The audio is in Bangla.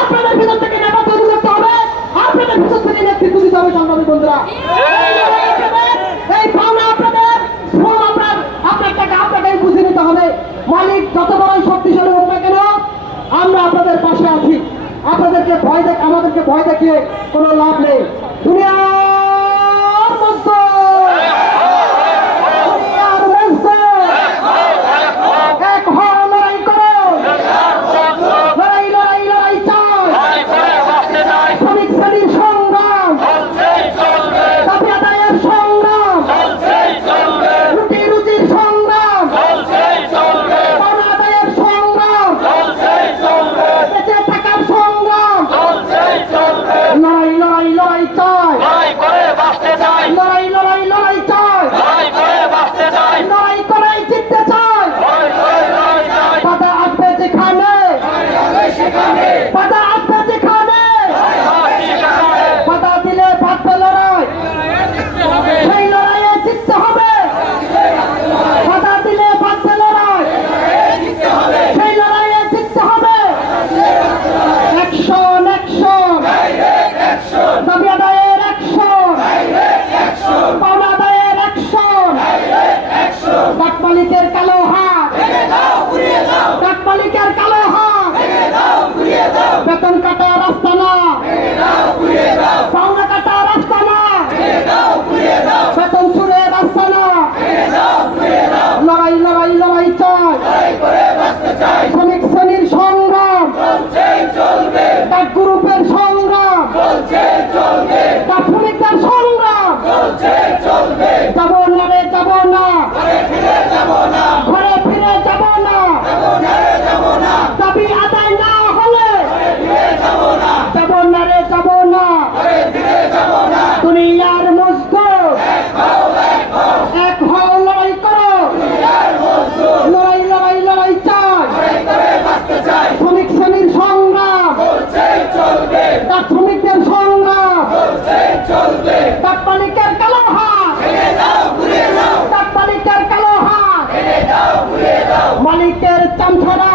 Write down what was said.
আপনাদের ভিতর থেকে নেতা তৈরি করতে হবে, আপনাদের ভিতর থেকে নেতৃত্ব দিতে হবে, সংগ্রামী বন্ধুরা। এই পাওনা আপনাদের ফোন আপনার আপনার টাকা আপনাকেই বুঝে নিতে হবে। মালিক, যত বড় শক্তিশালী হোক না কেন, আমরা আপনাদের পাশে আছি। আপনাদেরকে ভয় দেখ আমাদেরকে ভয় দেখিয়ে কোনো লাভ নেই। দুনিয়া! মালিকের চামছড়া